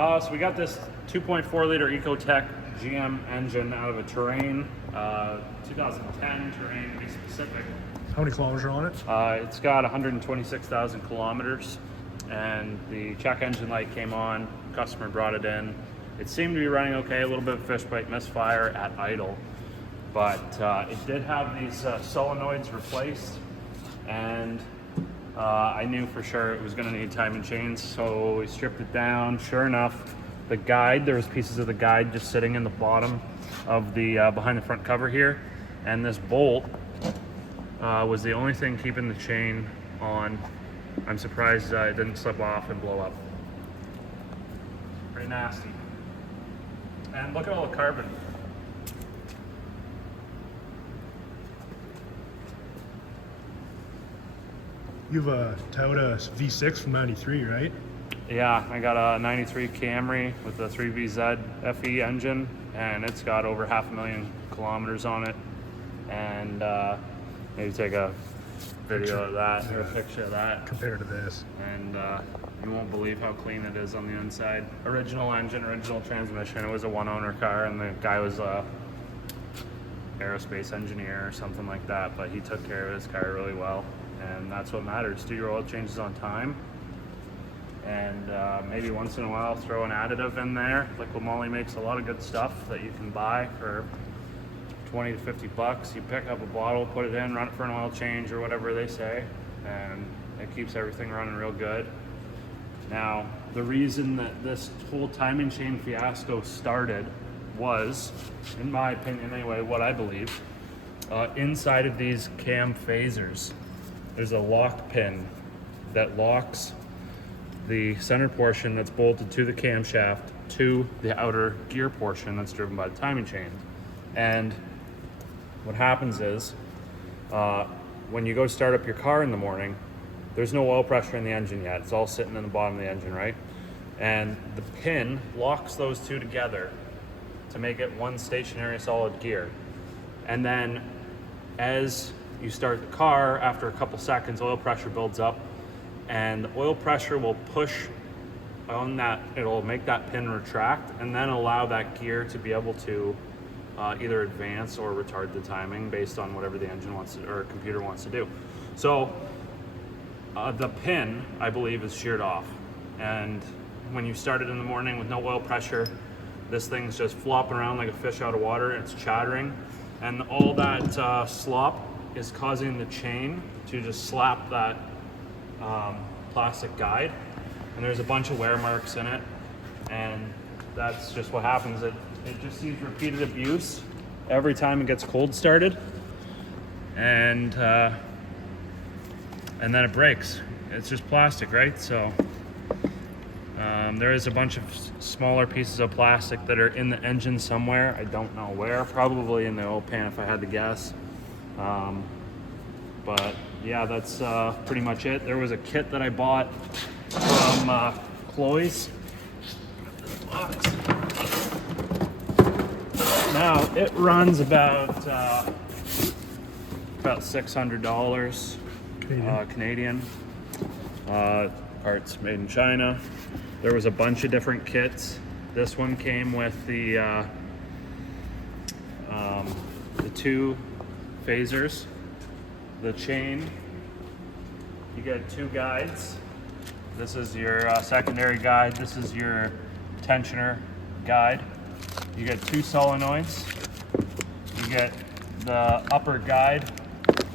So we got this 2.4 liter EcoTec GM engine out of a Terrain, 2010 Terrain to be specific. How many kilometers are on it? It's got 126,000 kilometers, and the check engine light came on. Customer brought it in. It seemed to be running okay, a little bit of fish bite misfire at idle, but it did have these solenoids replaced, and I knew for sure it was going to need timing chains, so we stripped it down. Sure enough, the guide, there was pieces of the guide just sitting in the bottom of the behind the front cover here, and this bolt was the only thing keeping the chain on. I'm surprised it didn't slip off and blow up. Pretty nasty. And look at all the carbon. You have a Toyota V6 from '93, right? Yeah, I got a 93 Camry with a 3VZ FE engine, and it's got over 500,000 kilometers on it. And maybe take a video of that or a picture of that. Compared to this. And you won't believe how clean it is on the inside. Original engine, original transmission. It was a one-owner car, and the guy was a aerospace engineer or something like that, but he took care of his car really well. And that's what matters. Do your oil changes on time, and maybe once in a while throw an additive in there. Liquid Moly makes a lot of good stuff that you can buy for 20 to 50 bucks. You pick up a bottle, put it in, run it for an oil change or whatever they say, and it keeps everything running real good. Now, the reason that this whole timing chain fiasco started was, in my opinion anyway, what I believe, inside of these cam phasers, there's a lock pin that locks the center portion that's bolted to the camshaft to the outer gear portion that's driven by the timing chain. And what happens is, when you go start up your car in the morning, there's no oil pressure in the engine yet. It's all sitting in the bottom of the engine, right? And the pin locks those two together to make it one stationary solid gear. And then as you start the car, after a couple seconds, oil pressure builds up, and the oil pressure will push on that. It'll make that pin retract and then allow that gear to be able to either advance or retard the timing based on whatever the engine wants to, or computer wants to do. So the pin, I believe, is sheared off, and when you start it in the morning with no oil pressure, this thing's just flopping around like a fish out of water. It's chattering, and all that slop is causing the chain to just slap that plastic guide, and there's a bunch of wear marks in it, and that's just what happens. It just sees repeated abuse every time it gets cold started, and then it breaks. It's just plastic, right? So there is a bunch of smaller pieces of plastic that are in the engine somewhere. I don't know where, probably in the oil pan if I had to guess. But yeah, that's pretty much it. There was a kit that I bought from Chloe's. Now it runs about $600 Canadian. Parts made in China. There was a bunch of different kits. This one came with the two phasers, the chain. You get two guides. This is your secondary guide. This is your tensioner guide. You get two solenoids. You get the upper guide,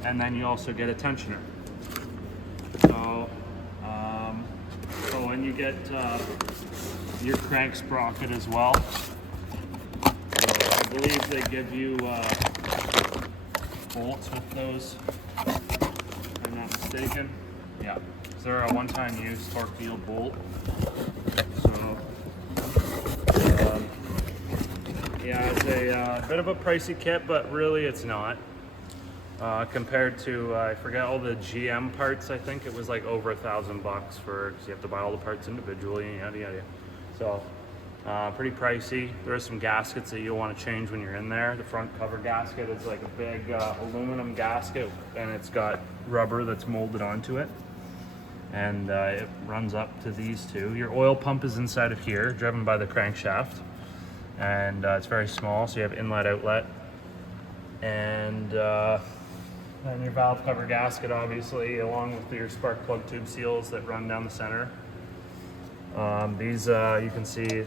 and then you also get a tensioner. So and you get your crank sprocket as well. So I believe they give you bolts with those, if I'm not mistaken. Yeah, so they're a one-time use torque field bolt. So yeah, it's a bit of a pricey kit, but really it's not. Compared to, I forget all the GM parts, I think it was like over $1,000 for, because you have to buy all the parts individually, and yada yada. So pretty pricey. There are some gaskets that you'll want to change when you're in there. The front cover gasket is like a big aluminum gasket, and it's got rubber that's molded onto it. and it runs up to these two. Your oil pump is inside of here, driven by the crankshaft, and it's very small, so you have inlet outlet, and your valve cover gasket, obviously, along with your spark plug tube seals that run down the center. These you can see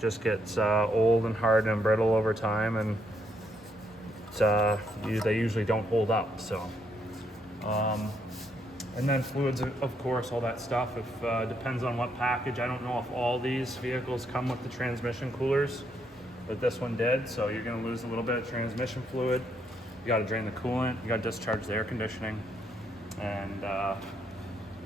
just gets old and hard and brittle over time, and they usually don't hold up. So, and then fluids, of course, all that stuff. If depends on what package. I don't know if all these vehicles come with the transmission coolers, but this one did. So you're going to lose a little bit of transmission fluid. You got to drain the coolant. You got to discharge the air conditioning, and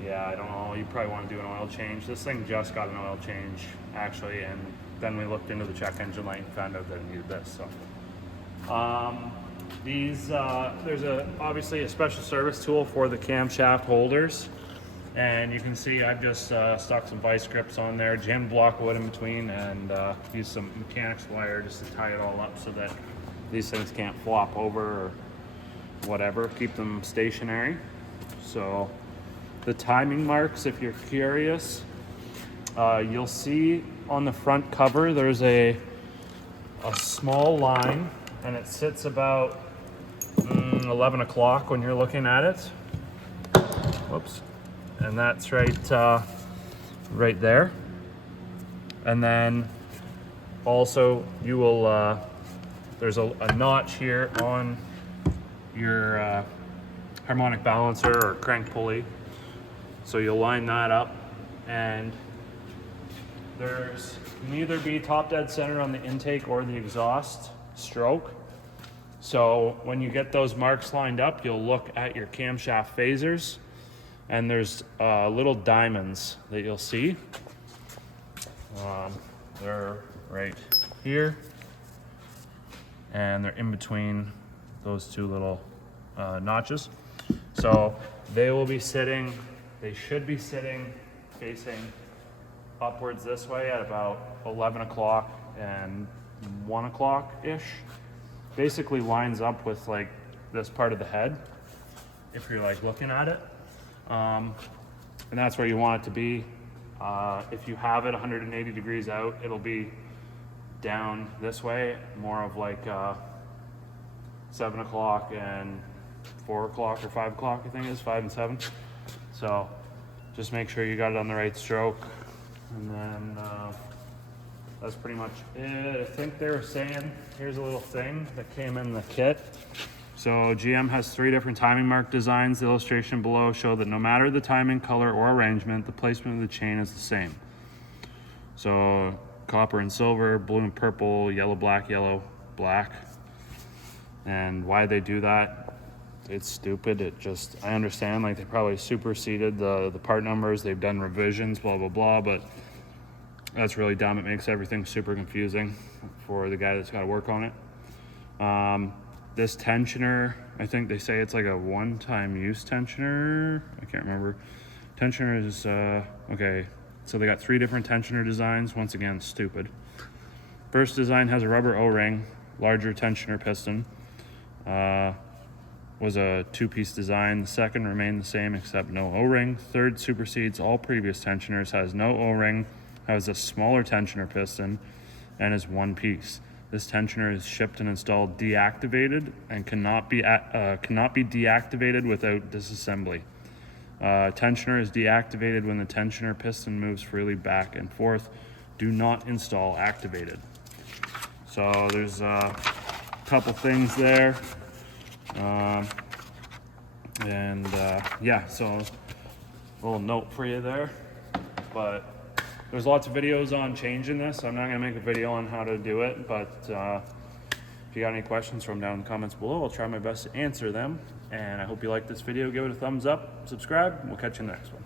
yeah, I don't know. You probably want to do an oil change. This thing just got an oil change actually, and then we looked into the check engine light and found out that it needed this. So there's obviously a special service tool for the camshaft holders, and you can see I've just stuck some vice grips on there, jammed block of wood in between, and used some mechanics wire just to tie it all up so that these things can't flop over or whatever, keep them stationary. So the timing marks, if you're curious, you'll see on the front cover there's a small line, and it sits about 11 o'clock when you're looking at it. Whoops. And that's right there. And then also you will there's a notch here on your harmonic balancer or crank pulley, so you'll line that up, and there's can either be top dead center on the intake or the exhaust stroke. So when you get those marks lined up, you'll look at your camshaft phasers, and there's little diamonds that you'll see. They're right here, and they're in between those two little notches. So they should be sitting facing upwards this way at about 11 o'clock and 1 o'clock-ish. Basically lines up with like this part of the head, if you're like looking at it. And that's where you want it to be. If you have it 180 degrees out, it'll be down this way, more of like 7 o'clock and 4 o'clock or 5 o'clock, I think it is, 5 and 7. So just make sure you got it on the right stroke, and then that's pretty much it. I think they were saying, here's a little thing that came in the kit. So GM has 3 different timing mark designs. The illustration below show that no matter the timing, color, or arrangement, the placement of the chain is the same. So copper and silver, blue and purple, yellow, black. And why they do that, it's stupid. I understand, like, they probably superseded the part numbers. They've done revisions, blah, blah, blah, but that's really dumb. It makes everything super confusing for the guy that's got to work on it. This tensioner, I think they say it's like a one-time use tensioner. I can't remember. Tensioner is, okay, so they got 3 different tensioner designs. Once again, stupid. First design has a rubber O-ring, larger tensioner piston. Was a 2-piece design. The second remained the same except no O-ring. Third supersedes all previous tensioners, has no O-ring, has a smaller tensioner piston, and is 1 piece. This tensioner is shipped and installed deactivated and cannot be deactivated without disassembly. Tensioner is deactivated when the tensioner piston moves freely back and forth. Do not install activated. So there's a couple things there. Yeah, so a little note for you there, but there's lots of videos on changing this. I'm not gonna make a video on how to do it, but if you got any questions, throw them down in the comments below. I'll try my best to answer them, and I hope you like this video. Give it a thumbs up, subscribe, and we'll catch you in the next one.